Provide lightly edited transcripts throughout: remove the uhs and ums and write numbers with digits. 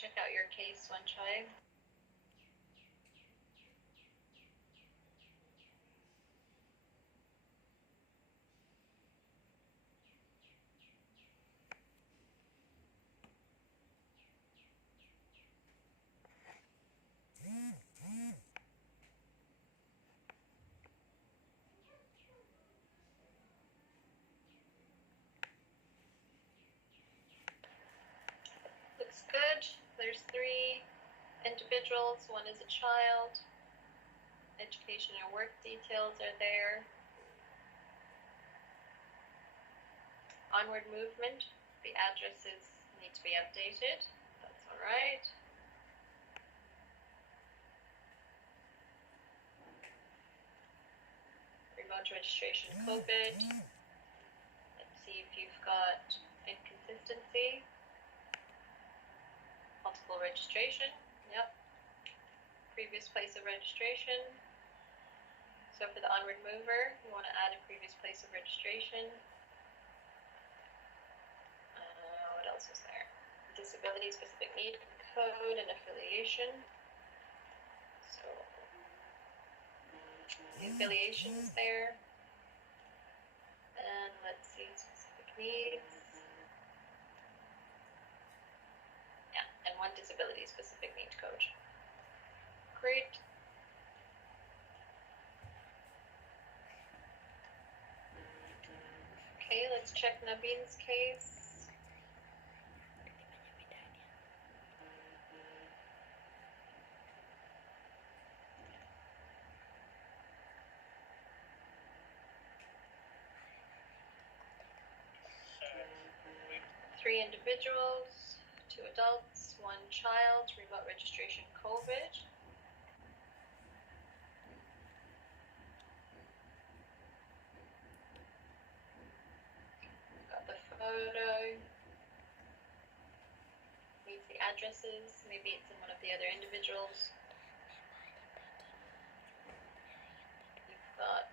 check out your case, Wanchai. Looks good. There's 3 individuals. 1 is a child. Education and work details are there. Onward movement. The addresses need to be updated. That's all right. Remote registration COVID. Let's see if you've got inconsistency. Multiple registration. Yep. Previous place of registration. So for the onward mover, you want to add a previous place of registration. What else was there? Disability specific need code and affiliation. So the affiliation is there. And let's see, specific needs. Yeah, and 1 disability specific need code. Great. Okay, let's check Nabeen's case. Three individuals, 2 adults, 1 child, remote registration COVID. Got the photo. Needs the addresses. Maybe it's in one of the other individuals. You've got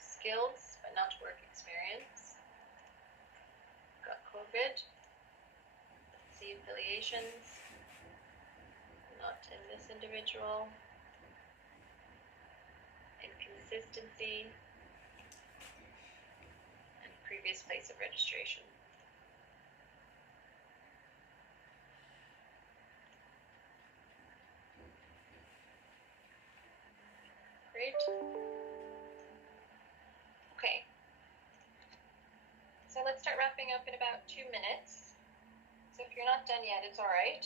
skills, but not work experience. Got COVID. Let's see affiliations. Not in this individual. Inconsistency. And previous place of registration. Great. Okay. So let's start wrapping up in about 2 minutes. So if you're not done yet, it's all right.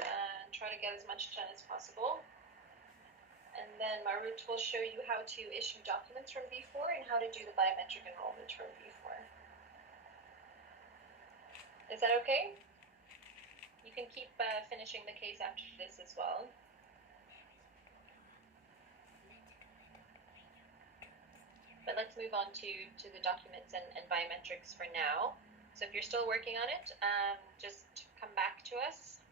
And try to get as much done as possible. And then Marut will show you how to issue documents from V4 and how to do the biometric enrollment from V4. Is that okay? You can keep finishing the case after this as well. But let's move on to the documents and biometrics for now. So if you're still working on it, just come back to us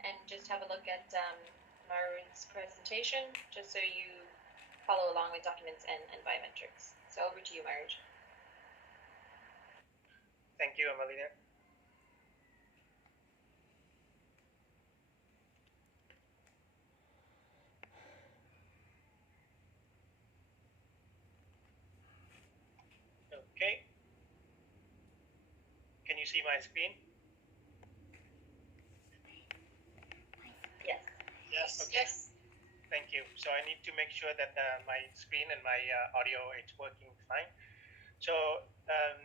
and just have a look at Marut's presentation, just so you follow along with documents and biometrics. So over to you, Marut. Thank you, Amalina. Okay. Can you see my screen? Yes. Yes. Okay. Yes. Thank you. So I need to make sure that my screen and my audio is working fine. So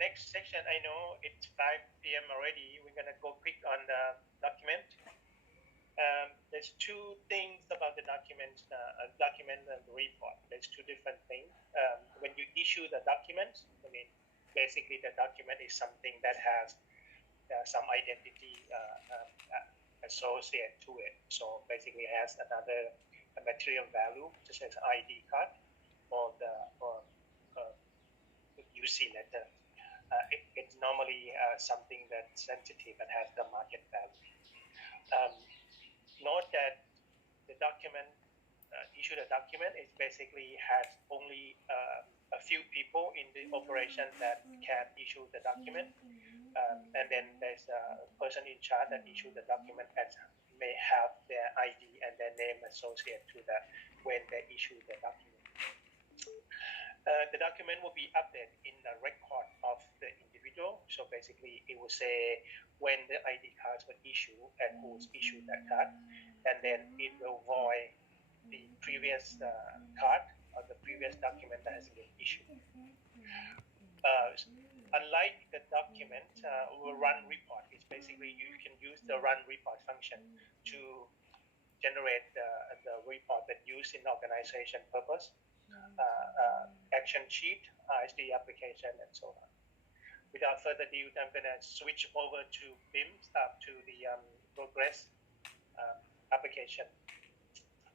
next section, I know it's 5 p.m. already. We're gonna go quick on the document. There's 2 things about the document and the report. There's 2 different things. When you issue the document, I mean, basically the document is something that has some identity associated to it. So basically it has another material value, such as ID card or the UC letter. It's normally something that's sensitive and has the market value. Note that the document, issued a document, it basically has only a few people in the operation that can issue the document. And then there's a person in charge that issues the document as may have their ID and their name associated to that when they issue the document. The document will be updated in the record of the individual. So basically, it will say when the ID cards were issued and who's issued that card, and then it will void the previous card or the previous document that has been issued. Unlike the document will run report, it's basically you can use the run report function to generate the report that used in organization purpose, action sheet, ISD application, and so on. Without further ado, I'm going to switch over to BIM, to the progress application.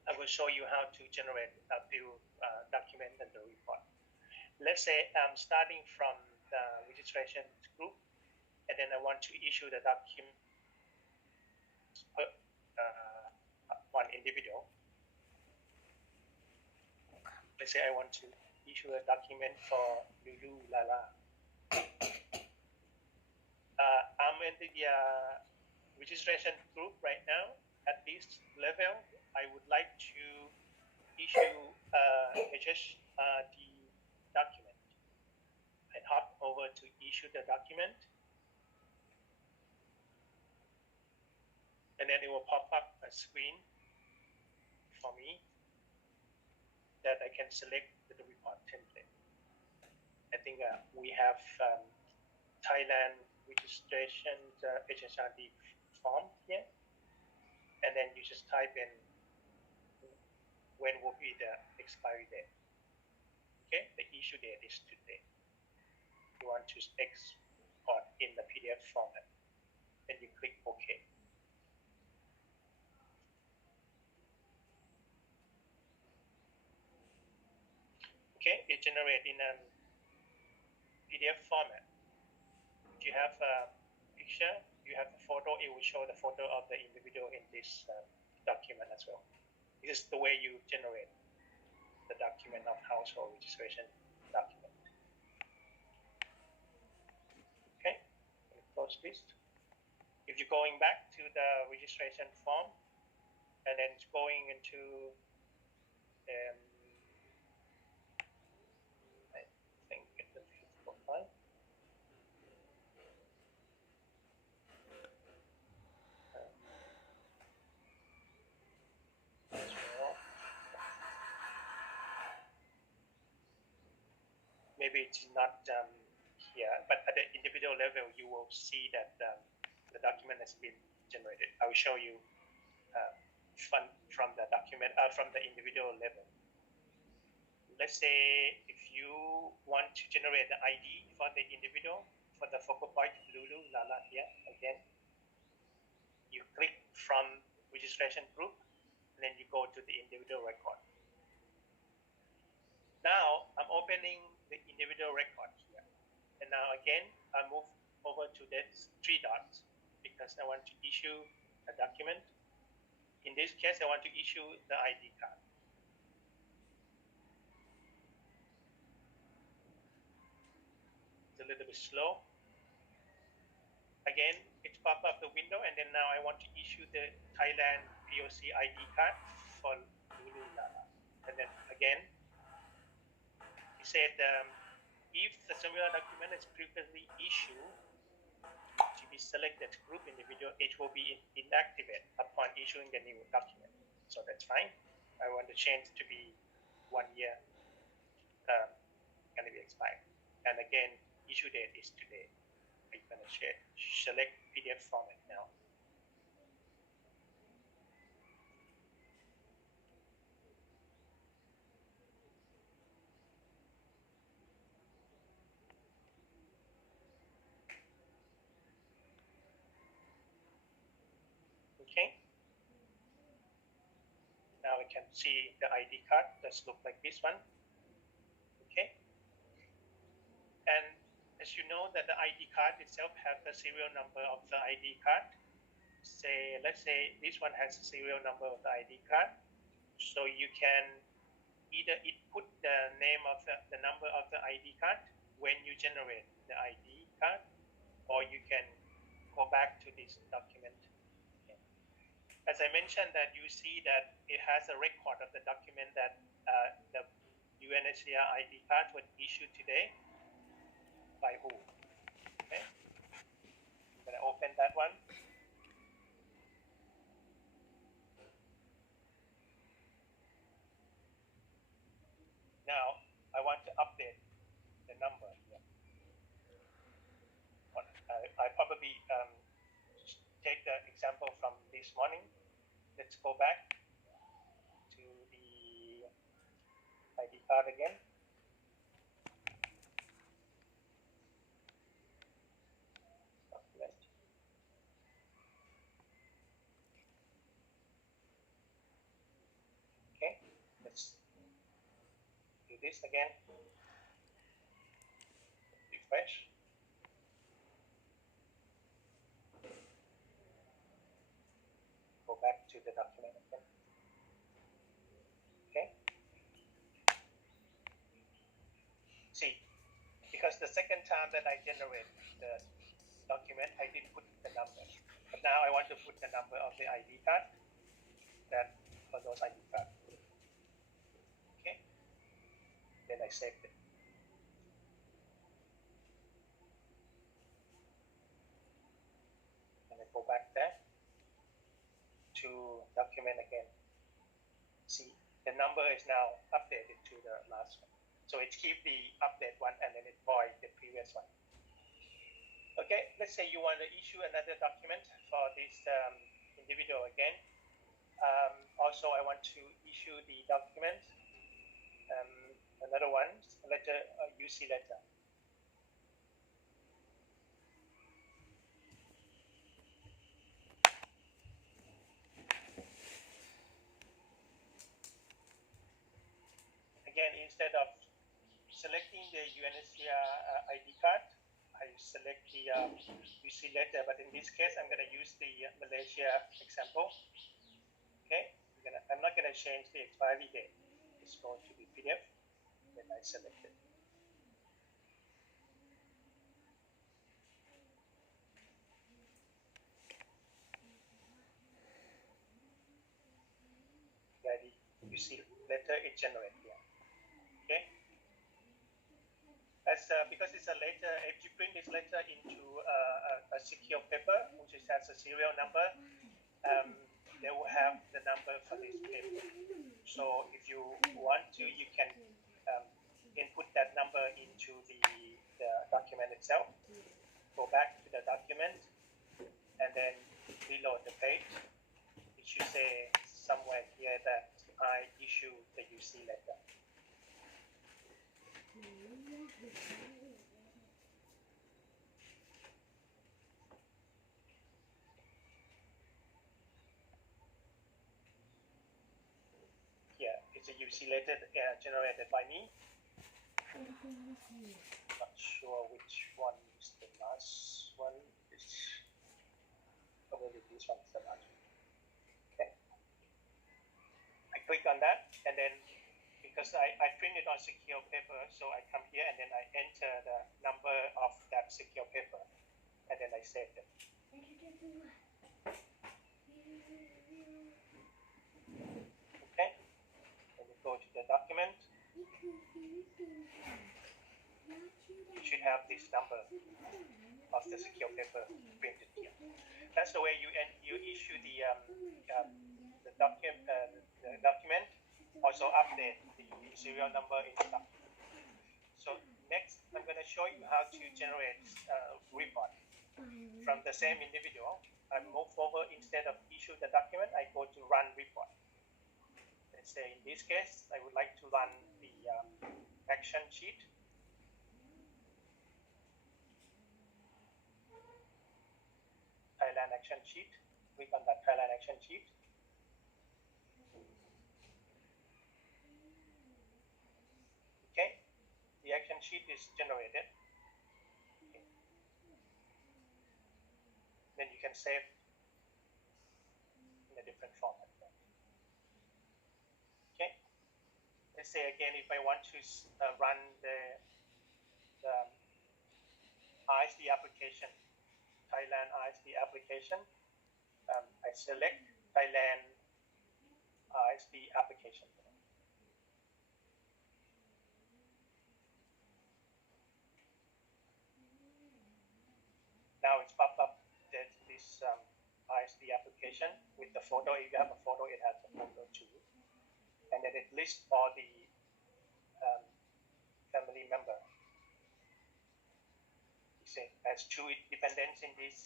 I will show you how to generate a build document and the report. Let's say I'm starting from the registration group, and then I want to issue the document per one individual. Let's say I want to issue a document for Lulu Lala. I'm in the registration group right now. At this level, I would like to issue a HHD document. I hop over to issue the document, and then it will pop up a screen for me that I can select the report template. I think we have Thailand registration HHRD form here, and then you just type in when will be the expiry date. Okay, the issue date is today. You want to export in the PDF format, then you click OK. Okay, it generates in a PDF format. If you have a picture, you have a photo, it will show the photo of the individual in this document as well. This is the way you generate the document of household registration document. Okay, let me close this. If you're going back to the registration form and then going into I think it's the physical file. Maybe it's not here, but at the individual level, you will see that the document has been generated. I will show you from the document, from the individual level. Let's say if you want to generate the ID for the individual, for the focal point Lulu Lala here again, you click from registration group, and then you go to the individual record. Now I'm opening the individual record here, and now again I move over to these three dots because I want to issue a document. In this case, I want to issue the ID card. It's a little bit slow. Again, it's pop up the window, and then now I want to issue the Thailand POC ID card for Lulu Lala. And then again, he said if the similar document is previously issued to be selected group individual, it will be inactivated upon issuing the new document. So that's fine. I want to change to be 1 year going to be expired. And again, issue date is today. I'm going to select PDF format now. Okay. Now we can see the ID card. Does look like this one. Okay. And as you know that the ID card itself has the serial number of the ID card. Let's say this one has a serial number of the ID card. So you can either put the name of the number of the ID card when you generate the ID card, or you can go back to this document. As as I mentioned, that you see that it has a record of the document that the UNHCR ID card was issued today by who. Okay, I'm going to open that one. Now I want to update the number here. I probably take the example from this morning. Let's go back to the ID card again. Okay, let's do this again. Refresh. Go back to the document again. Okay. See, because the second time that I generate the document, I didn't put the number. But now I want to put the number of the ID card that for those ID cards. Okay. Then I saved it. And I go back there to document again. See, the number is now updated to the last one. So it keeps the update one and then it void the previous one. Okay, let's say you want to issue another document for this individual again. Also, I want to issue the document, another one, letter, UC letter. Again, instead of selecting the UNHCR ID card, I select the UC letter, but in this case, I'm going to use the Malaysia example. Okay, I'm not going to change the expiry date. It's going to be PDF. Then I select it. The UC letter is generated here. Okay. As because it's a letter, if you print this letter into a secure paper, which has a serial number, they will have the number for this paper. So if you want to, you can input that number into the document itself. Go back to the document and then reload the page. It should say somewhere here that I issue the UC letter. Yeah, it's a UC letter generated by me. Not sure which one is the last one. It's probably this one is the last one. Okay. I click on that, and then because I print it on secure paper, so I come here and then I enter the number of that secure paper, and then I save it. Okay. Then we go to the document. You should have this number of the secure paper printed here. That's the way you issue the document. Also update the serial number in the document. So next, I'm going to show you how to generate a report from the same individual. I move forward, instead of issue the document, I go to run report. Let's say in this case, I would like to run the action sheet. Thailand action sheet. Click on that Thailand action sheet. Okay, the action sheet is generated. Okay. Then you can save in a different format. Okay. Let's say again, if I want to run the ISD application, Thailand ISD application, I select Thailand ISP application. Now it's popped up that this ISP application with the photo. If you have a photo, it has a photo too, and then it lists all the family member. You see, as two dependents in this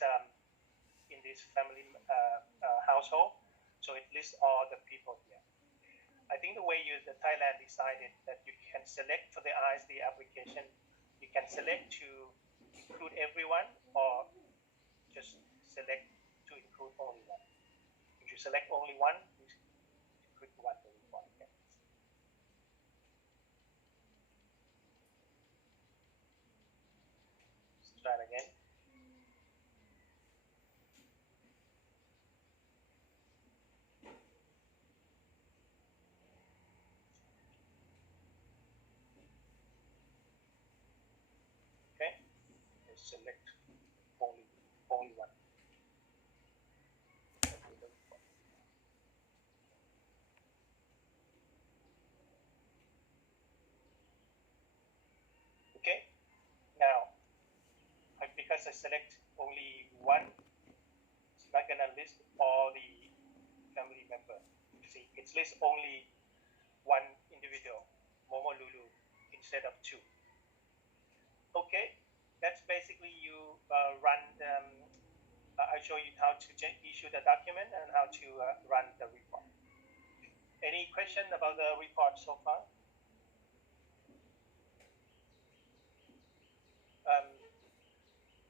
family household, so it lists all the people here. I think the way the Thailand decided that you can select for the ISD application, you can select to include everyone or just select to include only one. If you select only one, you click one to report. Okay. Let's try it again. Okay, let's select only one. Okay, now because I select only one, it's not gonna list all the family member. You see, it lists only one individual, Momo Lulu, instead of two. Okay, that's basically you run. I'll show you how to issue the document and how to run the report. Any question about the report so far?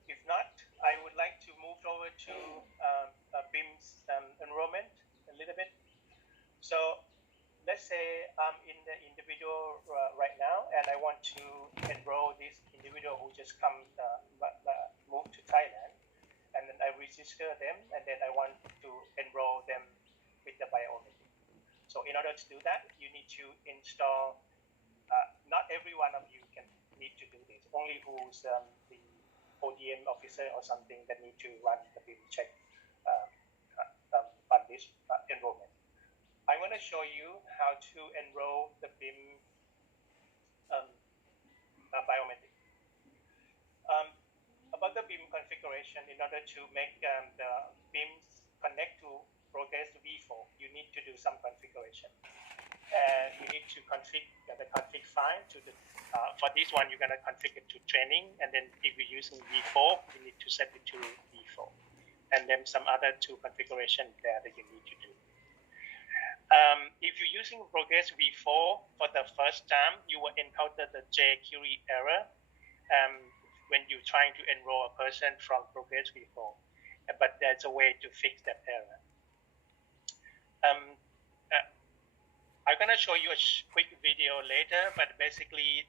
If not, I would like to move over to BIM's enrollment a little bit. So let's say I'm in the individual right now, and I want to enroll this individual who just moved to Thailand, and then I register them, and then I want to enroll them with the biometry. So in order to do that, you need to install. Not every one of you can need to do this. Only who's the ODM officer or something that need to run the BIM check on this enrollment. I'm going to show you how to enroll the BIM biometric. About the BIM configuration, in order to make the BIMs connect to Progress V4, you need to do some configuration. And you need to configure the config file to the. For this one, you're going to configure it to training, and then if you're using V4, you need to set it to V4, and then some other two configuration there that you need to do. If you're using Progress V4 for the first time, you will encounter the jQuery error when you're trying to enroll a person from Progress V4. But there's a way to fix that error. I'm going to show you a quick video later, but basically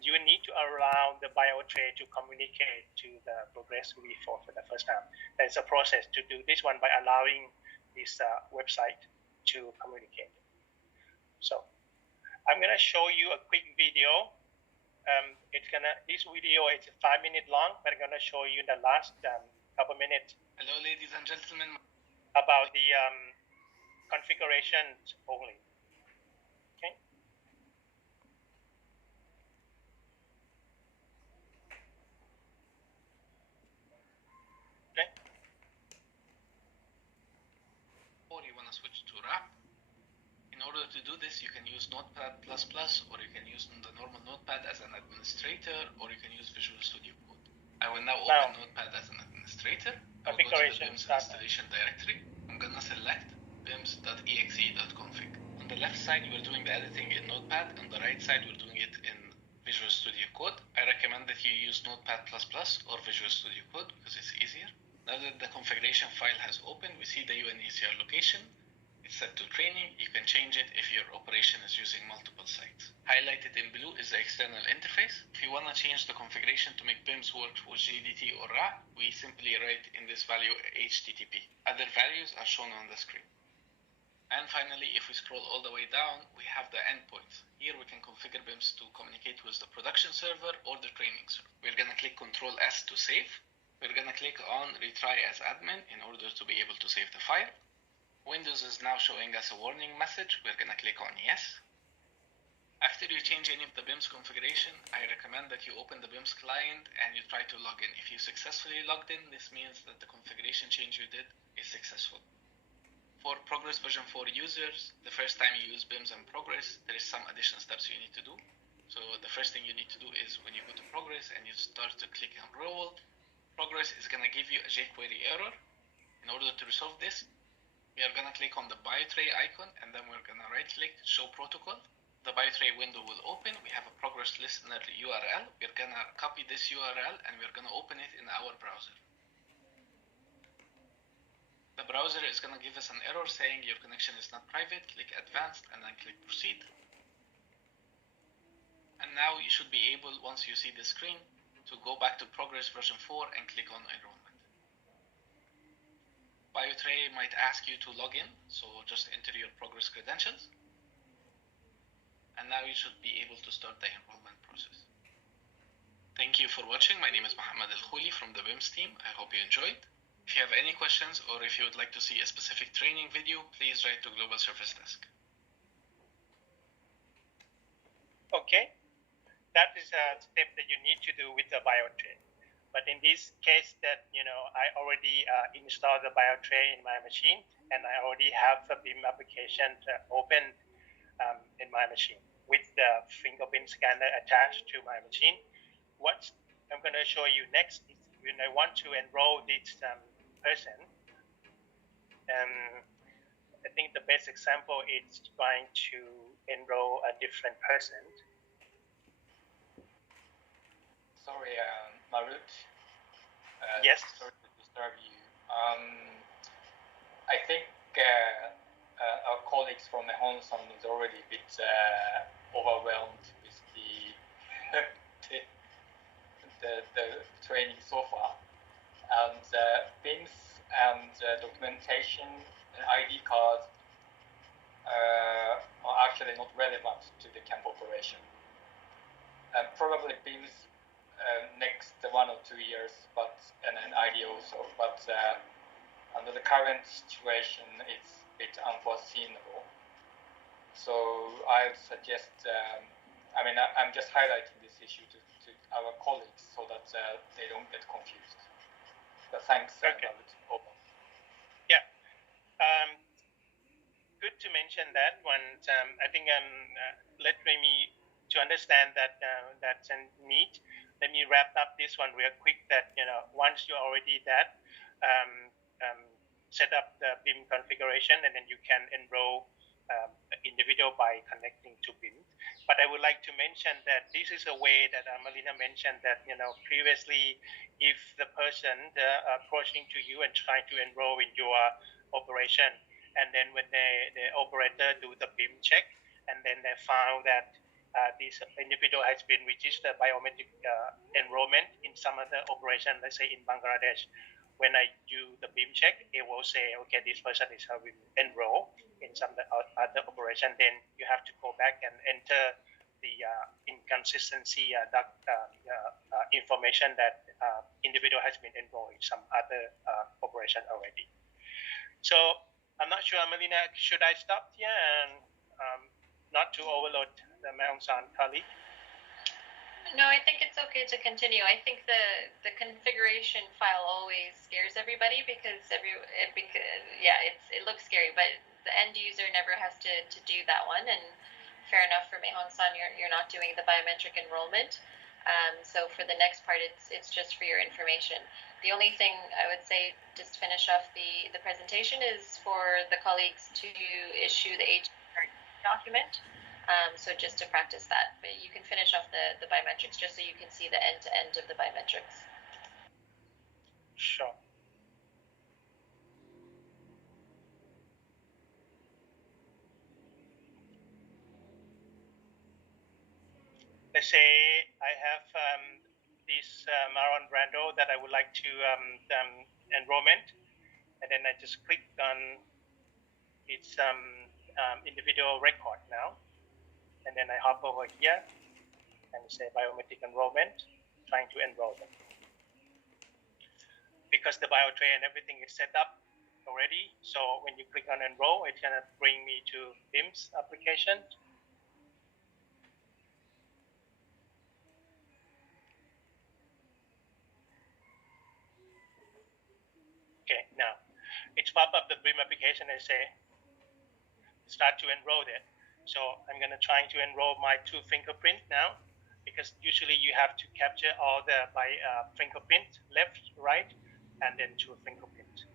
you need to allow the biotrace to communicate to the Progress V4 for the first time. There's a process to do this one by allowing this website to communicate. So I'm going to show you a quick video. This video is 5 minutes long, but I'm going to show you the last couple minutes. Hello, ladies and gentlemen. About the configuration only. Okay. Okay. Or you want to switch to RAP. In order to do this, you can use Notepad++, or you can use the normal Notepad as an administrator, or you can use Visual Studio Code. I will now open Notepad as an administrator. I'll go to the BIMS installation directory. I'm going to select bims.exe.config. On the left side, you are doing the editing in Notepad. On the right side, you're doing it in Visual Studio Code. I recommend that you use Notepad++ or Visual Studio Code because it's easier. Now that the configuration file has opened, we see the UNECR location. It's set to training. You can change it if your operation is using multiple sites. Highlighted in blue is the external interface. If you want to change the configuration to make BIMs work with JDT or RA, we simply write in this value HTTP. Other values are shown on the screen. And finally, if we scroll all the way down, we have the endpoints. Here we can configure BIMs to communicate with the production server or the training server. We're going to click Ctrl S to save. We're going to click on Retry as admin in order to be able to save the file. Windows is now showing us a warning message. We're going to click on yes. After you change any of the BIMS configuration, I recommend that you open the BIMS client and you try to log in. If you successfully logged in, this means that the configuration change you did is successful. For Progress version 4 users, the first time you use BIMS and Progress, there is some additional steps you need to do. So the first thing you need to do is when you go to Progress and you start to click Enroll, Progress is going to give you a jQuery error. In order to resolve this, we are going to click on the BioTray icon and then we're going to right click Show Protocol. The BioTray window will open. We have a Progress Listener URL. We're going to copy this URL and we're going to open it in our browser. The browser is going to give us an error saying your connection is not private. Click Advanced and then click Proceed. And now you should be able, once you see the screen, to go back to Progress version 4 and click on Enrollment. BioTray might ask you to log in, so just enter your Progress credentials. And now you should be able to start the enrollment process. Thank you for watching. My name is Mohammed Al-Khouli from the BIMS team. I hope you enjoyed. If you have any questions or if you would like to see a specific training video, please write to Global Service Desk. Okay, that is a step that you need to do with the BioTray. But in this case that, I already installed the BioTray in my machine and I already have the BIM application open in my machine with the fingerprint scanner attached to my machine. What I'm going to show you next is when I want to enroll this person. I think the best example is trying to enroll a different person. Sorry, Marut. Yes. Sorry to disturb you. I think our colleagues from the Honson is already a bit overwhelmed with the training so far, and BIMS and documentation and ID cards are actually not relevant to the camp operation. Probably BIMS next 1 or 2 years, and an ID also, but under the current situation, it's a bit unforeseeable. So I suggest, I'm just highlighting this issue to our colleagues so that they don't get confused. But thanks. Okay. Yeah. Good to mention that one. I think let me to understand that that's a need. Let me wrap up this one real quick. That once you're already that set up the BIM configuration, and then you can enroll individual by connecting to BIM. But I would like to mention that this is a way that Melina mentioned that previously, if the person approaching to you and trying to enroll in your operation, and then when the operator do the BIM check, and then they found that this individual has been registered biometric enrollment in some other operation, let's say in Bangladesh. When I do the BIM check, it will say, okay, this person is having enrolled in some other operation. Then you have to go back and enter the inconsistency information that individual has been enrolled in some other operation already. So I'm not sure, Melina, should I stop here and not to overload the Myeongsan colleague? No, I think it's okay to continue. I think the configuration file always scares everybody because it looks scary, but the end user never has to do that one. And fair enough for Myeongsan, you're not doing the biometric enrollment. So for the next part, it's just for your information. The only thing I would say, just to finish off the presentation, is for the colleagues to issue the HR document. So just to practice that, but you can finish off the biometrics just so you can see the end-to-end of the biometrics. Sure. Let's say I have this Maron Brando that I would like to enrollment, and then I just click on its individual record now. And then I hop over here and say biometric enrollment, trying to enroll them. Because the BioTray and everything is set up, already. So when you click on enroll, it's gonna bring me to BIM's application. Okay, now it's pop up the BIM application and say start to enroll it. So I'm gonna try to enroll my 2 fingerprint now, because usually you have to capture all the by fingerprint, left, right, and then 2 fingerprint.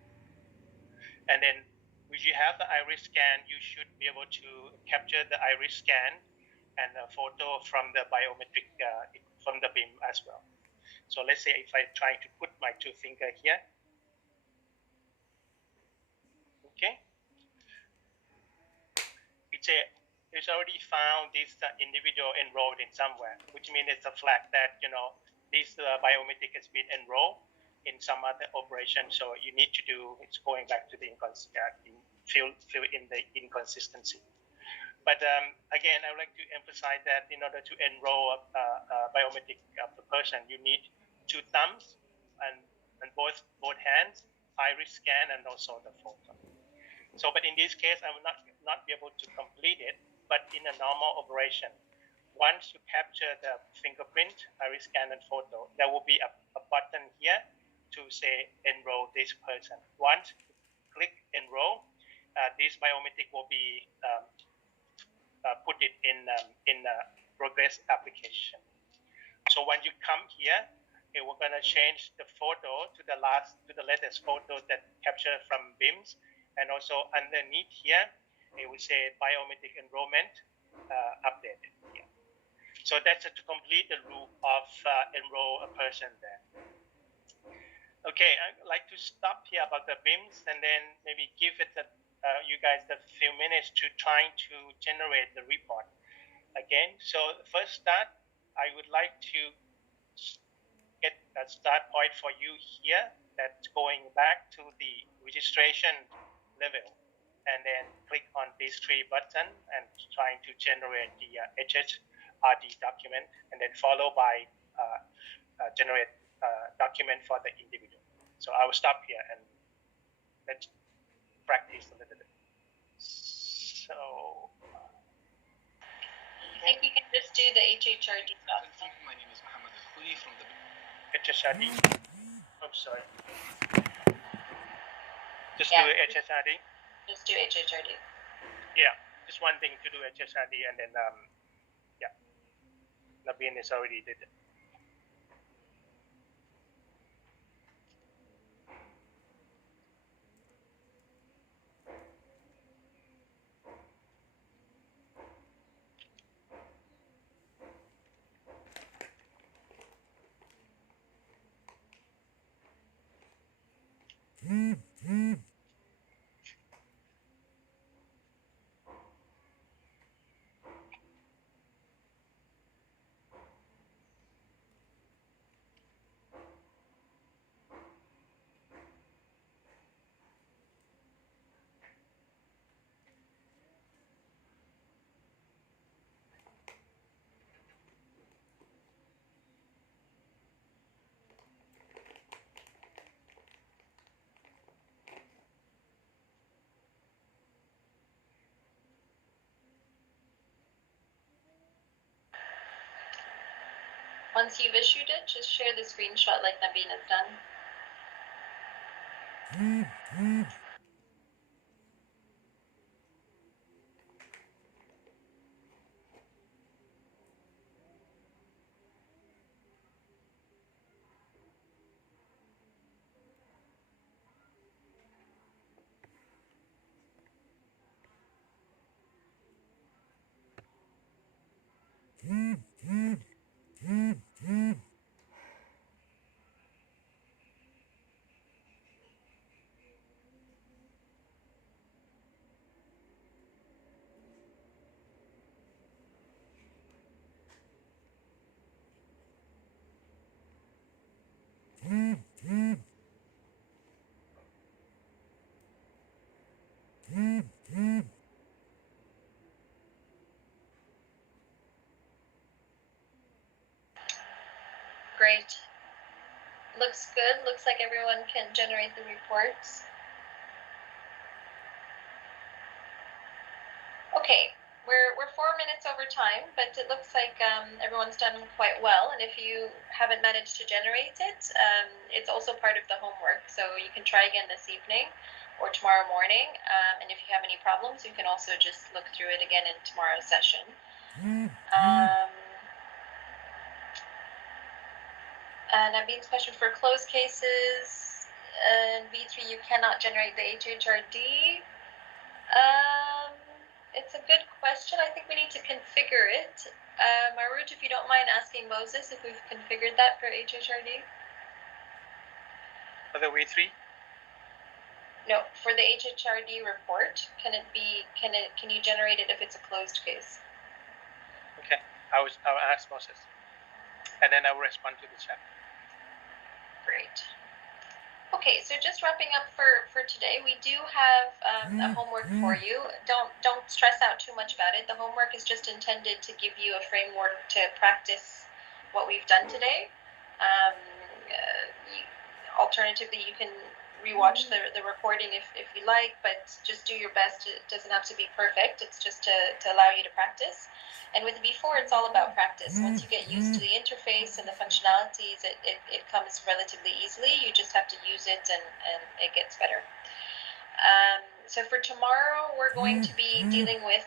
And then if you have the iris scan, you should be able to capture the iris scan and a photo from the biometric from the BIM as well. So let's say if I try to put my 2 finger here, okay, it's already found this individual enrolled in somewhere, which means it's a flag that this biometric has been enrolled in some other operation. So you need to do it's going back to the fill in the inconsistency. But again, I would like to emphasize that in order to enroll a biometric of the person, you need 2 thumbs and both hands, iris scan, and also the photo. So, but in this case, I will not be able to complete it. But in a normal operation, once you capture the fingerprint, iris scan, and photo, there will be a button here to say enroll this person. Once you click enroll, this biometric will be put it in progress application. So when you come here, we're going to change the photo to the latest photo that captured from BIMS, and also underneath here, it will say biometric enrollment updated here. So that's to complete the loop of enroll a person there. Okay, I'd like to stop here about the BIMS and then maybe give it you guys a few minutes to trying to generate the report again. So the first start, I would like to get a start point for you here that's going back to the registration level, and then click on these 3 buttons and trying to generate the HHRD document, and then follow by generate document for the individual. So I will stop here and let's practice a little bit. So I think you can just do the HHRD stuff. My name is Mohammed Al-Khoury from the HHRD. I'm sorry. Just do HHRD. Just do HHRD. Yeah, just one thing to do HHRD, and then yeah, Naveen is already did it. Once you've issued it, just share the screenshot like Naveen has done. Great. Looks good. Looks like everyone can generate the reports. Okay, we're 4 minutes over time, but it looks like everyone's done quite well. And if you haven't managed to generate it, it's also part of the homework. So you can try again this evening or tomorrow morning. And if you have any problems, you can also just look through it again in tomorrow's session. Naveen's question for closed cases. V3, you cannot generate the HHRD. It's a good question. I think we need to configure it. Marut, if you don't mind asking Moses if we've configured that for HHRD. For the V3? No, for the HHRD report, can you generate it if it's a closed case? Okay, I'll ask Moses, and then I will respond to the chat. Great. Okay, so just wrapping up for today, we do have a homework for you. Don't stress out too much about it. The homework is just intended to give you a framework to practice what we've done today. Alternatively, you can rewatch the recording if you like, but just do your best. It doesn't have to be perfect. It's just to allow you to practice. And with V4, it's all about practice. Once you get used to the interface and the functionalities, it comes relatively easily. You just have to use it and it gets better. So for tomorrow, we're going to be dealing with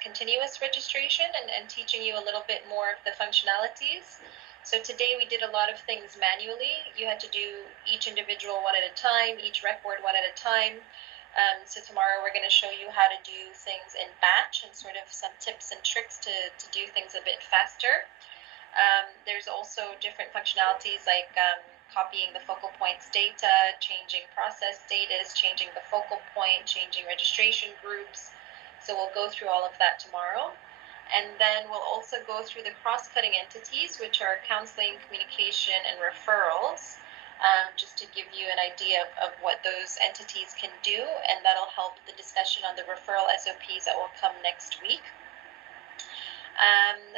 continuous registration and teaching you a little bit more of the functionalities. So today we did a lot of things manually. You had to do each individual one at a time, each record one at a time. So tomorrow we're going to show you how to do things in batch and sort of some tips and tricks to do things a bit faster. There's also different functionalities like copying the focal points data, changing process status, changing the focal point, changing registration groups. So we'll go through all of that tomorrow. And then we'll also go through the cross-cutting entities, which are counseling, communication, and referrals. Just to give you an idea of what those entities can do, and that'll help the discussion on the referral SOPs that will come next week.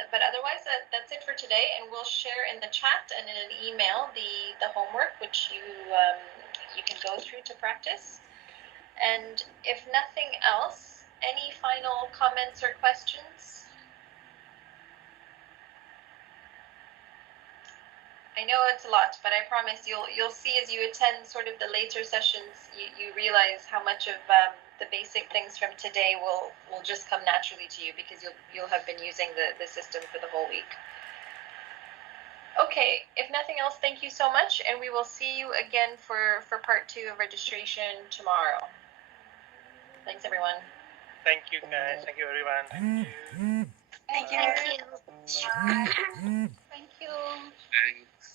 But otherwise, that's it for today, and we'll share in the chat and in an email the homework, which you can go through to practice. And if nothing else, any final comments or questions? I know it's a lot, but I promise you'll see as you attend sort of the later sessions, you realize how much of the basic things from today will just come naturally to you because you'll have been using the system for the whole week. Okay, if nothing else, thank you so much, and we will see you again for part 2 of registration tomorrow. Thanks, everyone. Thank you, guys. Thank you, everyone. Thank you. Thank you. Thanks.